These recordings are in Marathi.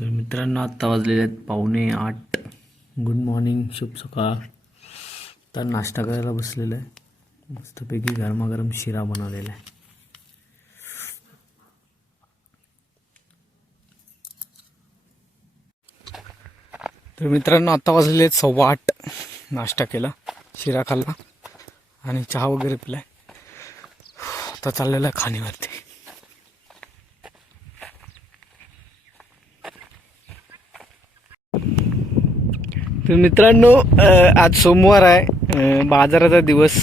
तर मित्रांनो आत्ता वाजलेले आहेत पावणे आठ. गुड मॉर्निंग शुभ सकाळ. तर नाश्ता करायला बसलेलं आहे. मस्तपैकी गरमागरम शिरा बनवलेला आहे. तर मित्रांनो आत्ता वाजलेले सव्वा आठ. नाश्ता केला शिरा खाल्ला आणि चहा वगैरे पिलाय. आता चाललेला आहे खाणीवरती. तर मित्रांनो आज सोमवार आहे. बाजाराचा दिवस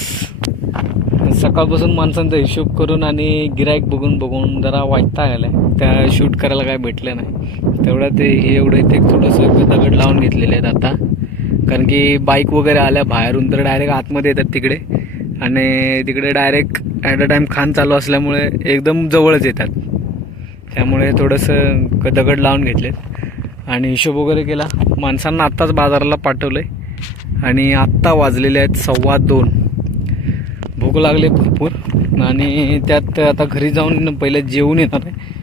सकाळपासून माणसांचा हिशोब करून आणि गिराईक बघून बघून जरा वाईटता आहे त्या शूट करायला काय भेटलं नाही. तेवढं ते हे एवढं इथे थोडंसं दगड लावून घेतलेले आहेत आता. कारण की बाईक वगैरे आल्या बाहेरून तर डायरेक्ट आतमध्ये येतात तिकडे. आणि तिकडे डायरेक्ट ॲट अ टाईम खान चालू असल्यामुळे एकदम जवळच येतात. त्यामुळे थोडंसं दगड लावून घेतलेत. आणि हिशोब वगैरे केला. माणसांना आत्ताच बाजाराला पाठवलं आहे आणि आत्ता वाजलेले आहेत सव्वा दोन. भूक लागले भरपूर. आणि त्यात आता घरी जाऊन पहिले जेवून येणार आहे.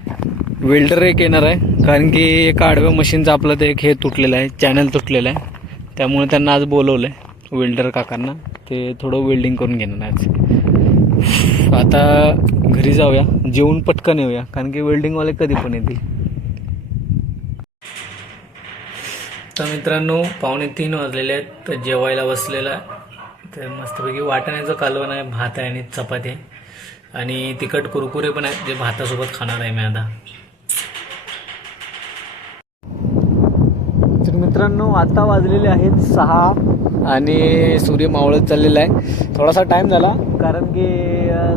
वेल्डर एक येणार आहे. कारण की एका आडव्या मशीनचं आपलं ते एक हे तुटलेलं आहे. चॅनल तुटलेलं आहे. त्यामुळे त्यांना आज बोलवलं आहे वेल्डर काकांना. ते थोडं वेल्डिंग करून घेणार आहे आज आता घरी जाऊया. जेवून पटकन येऊया. कारण की वेल्डिंगवाले कधी पण येतील. तर मित्रांनो पावणे तीन वाजलेले आहेत. तर जेवायला बसलेला आहे. तर मस्तपैकी वाटाण्याचं कालवण आहे भात आहे आणि चपाती आहे. आणि तिखट कुरकुरे पण आहेत जे भातासोबत खाणार आहे मी आता. तर मित्रांनो आता वाजलेले आहेत सहा आणि सूर्य मावळत चाललेला आहे. थोडासा टाईम झाला कारण की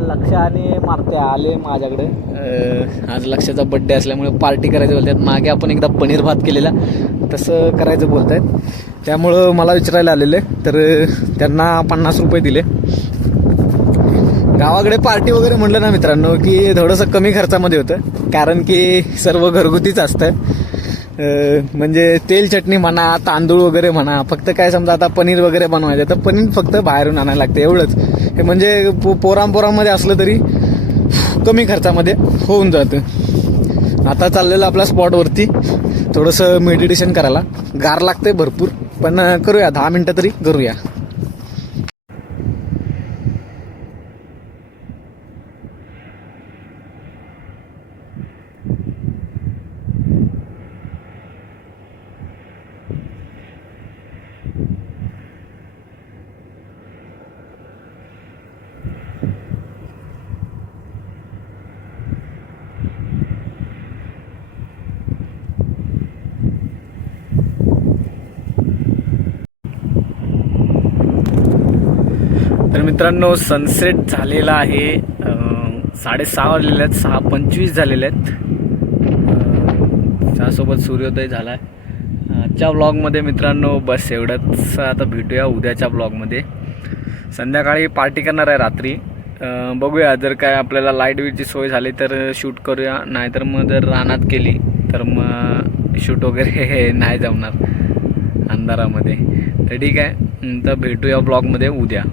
लक्ष आणि मारते आले माझ्याकडे. आज लक्षाचा बड्डे असल्यामुळे पार्टी करायचं बोलतात. मागे आपण एकदा पनीर भात केलेला तसं करायचं बोलत आहेत त्यामुळं मला विचारायला आलेले तर त्यांना पन्नास रुपये दिले. गावाकडे पार्टी वगैरे म्हटलं ना मित्रांनो की थोडंसं कमी खर्चामध्ये होतं कारण की सर्व घरगुतीच असतं. म्हणजे तेल चटणी म्हणा तांदूळ वगैरे म्हणा फक्त काय समजा आता पनीर वगैरे बनवायचं तर पनीर फक्त बाहेरून आणायला लागतं एवढंच. हे म्हणजे पो पोरांपोरांमध्ये असलं तरी कमी खर्चामध्ये होऊन जातं. आता चाललेलं आपल्या स्पॉटवरती थोडंसं मेडिटेशन करायला. गार लागते भरपूर पण करूया दहा मिनटं तरी करूया. तर मित्रांनो सनसेट झालेला आहे. साडेसहा वाजलेले आहेत सहा पंचवीस झालेले आहेत. त्यासोबत सूर्योदय झाला आहे आजच्या ब्लॉगमध्ये मित्रांनो बस एवढंच. आता भेटूया उद्याच्या ब्लॉगमध्ये संध्याकाळी पार्टी करणार आहे रात्री. बघूया जर काय आपल्याला लाइट बीटची सोय झाली तर शूट करूया. नाहीतर मग जर रानात केली तर मग शूट वगैरे नाही जमणार अंधारामध्ये. तर ठीक आहे. तर भेटूया ब्लॉगमध्ये उद्या.